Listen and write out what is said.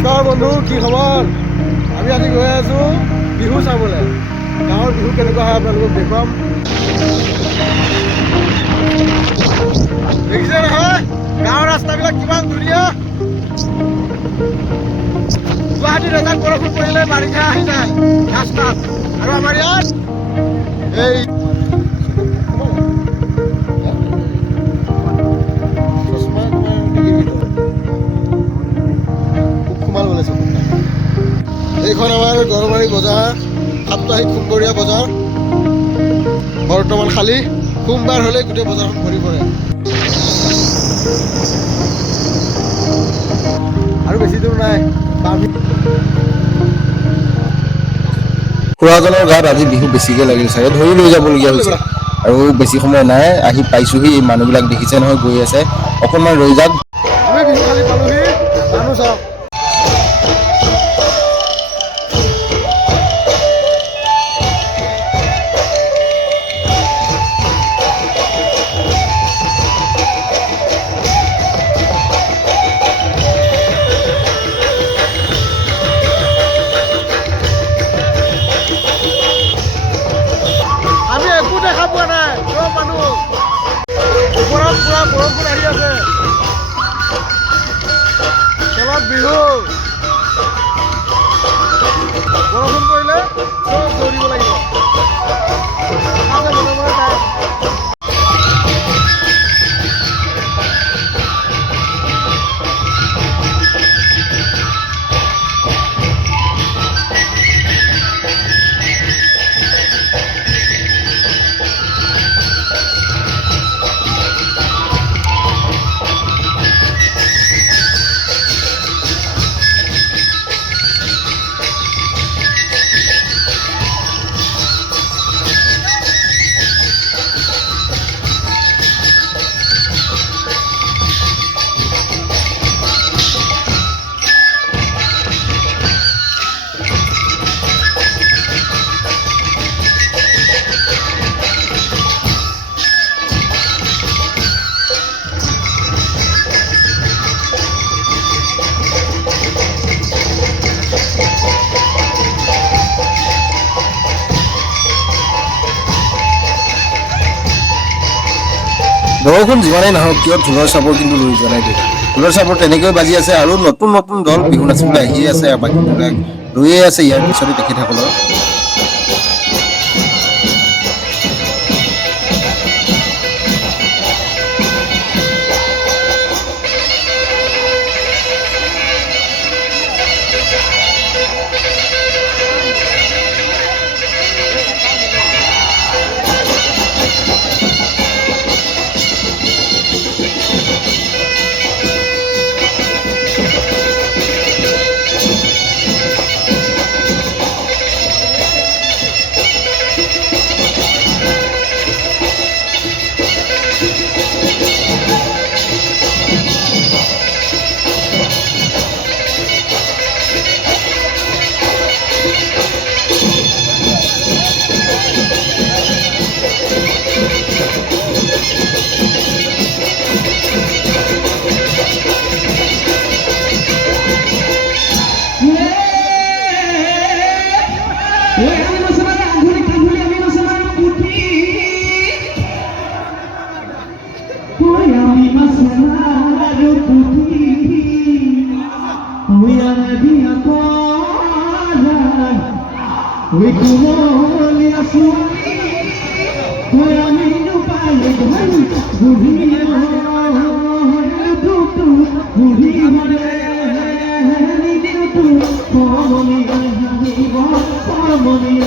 নমস্কাৰ বন্ধু, কি খবৰ? আমি আজি গৈ আছোঁ বিহু চাবলৈ। গাঁৱৰ বিহু কেনেকুৱা হয় আপোনালোকক দেখুৱাম। দেখিছে নহয় গাঁৱৰ ৰাস্তাবিলাক কিমান ধুনীয়া। গুৱাহাটীত এজাক বৰষুণ পৰিলে বাৰিষা আহি যায় ৰাস্তাত, আৰু আমাৰ ইয়াত এই এইখন আমাৰ গড়বাৰী বজাৰ, সাপ্তাহিক সোমবৰীয়া বজাৰ। বৰ্তমান খালী, সোমবাৰ হ'লে গোটেই বজাৰখন ভৰি পৰে। আৰু বেছি দূৰ নাই। খুৰাজনৰ গাত আজি বিহু বেছিকৈ লাগিল চাগে, ধৰি লৈ যাবলগীয়া হৈছে। আৰু বেছি সময় নাই, আহি পাইছোহি। মানুহবিলাক দেখিছে নহয়, গৈ আছে। অকণমান ৰৈ যাওক। আমি বিহু খালী পালোহি, মানুহ চাওক। আমি একো দেখা পোৱা নাই, চব মানুহ ওপৰত পুৰা বৰষুণ আহি আছে। তলত বিহু, বৰষুণ পৰিলে চব দৌৰিব লাগিব। বৰষুণ যিমানেই নহওক কিয়, ঢোলৰ চাপৰ কিন্তু ৰৈ যোৱা নাই। ঢোলৰ চাপৰ তেনেকৈ বাজি আছে, আৰু নতুন নতুন দল বিহু নাচিবলৈ আহিয়ে আছে। আৰু বাকীবিলাক ৰৈয়ে আছে ইয়াৰ পিছতে তেখেতসকলৰ। Harmonia,